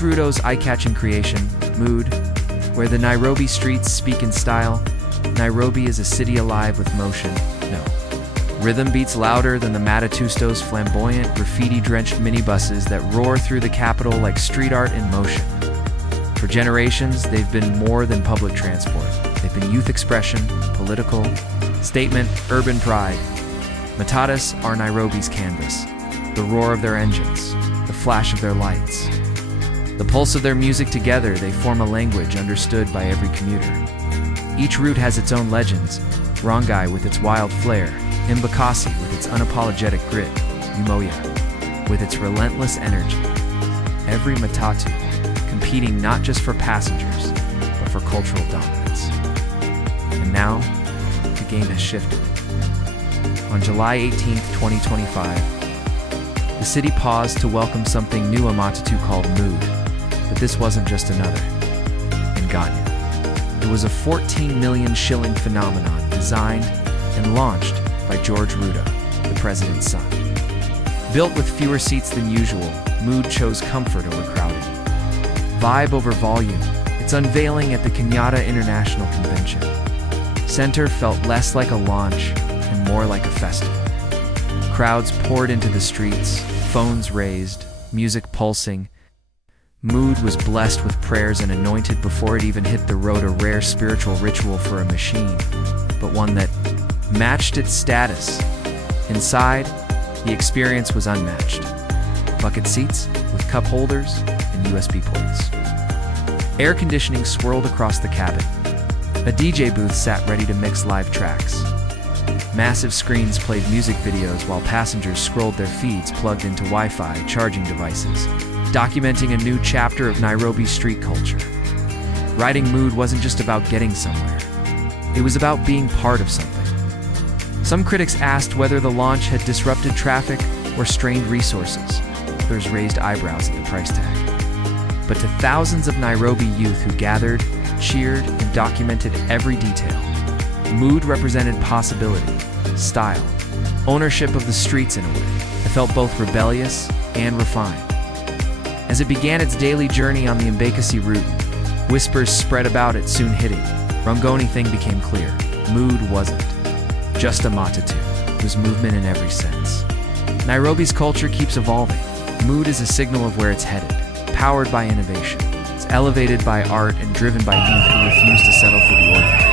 Ruto's eye-catching creation, Mood, where the Nairobi streets speak in style. Nairobi is a city alive with motion. No. Rhythm beats louder than the Matatu's flamboyant, graffiti-drenched minibuses that roar through the capital like street art in motion. For generations, they've been more than public transport. They've been youth expression, political statement, urban pride. Matatus are Nairobi's canvas. The roar of their engines, the flash of their lights, the pulse of their music together, they form a language understood by every commuter. Each route has its own legends. Rongai with its wild flair, Embakasi with its unapologetic grit, Umoja with its relentless energy. Every Matatu competing not just for passengers, but for cultural dominance. And now, the game has shifted. On July 18, 2025, the city paused to welcome something new, a Matatu called Mood. But this wasn't just another Nganya. It was a 14 million shilling phenomenon designed and launched by George Ruto, the president's son. Built with fewer seats than usual, Mood chose comfort over crowding, vibe over volume. Its unveiling at the Kenyatta International Convention Center felt less like a launch and more like a festival. Crowds poured into the streets, phones raised, music pulsing. Mood was blessed with prayers and anointed before it even hit the road, a rare spiritual ritual for a machine, but one that matched its status. Inside, the experience was unmatched. Bucket seats with cup holders and USB ports. Air conditioning swirled across the cabin. A DJ booth sat ready to mix live tracks. Massive screens played music videos while passengers scrolled their feeds plugged into Wi-Fi charging devices, documenting a new chapter of Nairobi's street culture. Riding Mood wasn't just about getting somewhere. It was about being part of something. Some critics asked whether the launch had disrupted traffic or strained resources. Others raised eyebrows at the price tag. But to thousands of Nairobi youth who gathered, cheered, and documented every detail, Mood represented possibility, style, ownership of the streets in a way that felt both rebellious and refined. As it began its daily journey on the Embakasi route, whispers spread about it soon hitting. Rongoni thing became clear. Mood wasn't just a Matatu. It was movement in every sense. Nairobi's culture keeps evolving. Mood is a signal of where it's headed, powered by innovation. It's elevated by art and driven by youth who refuse to settle for the ordinary.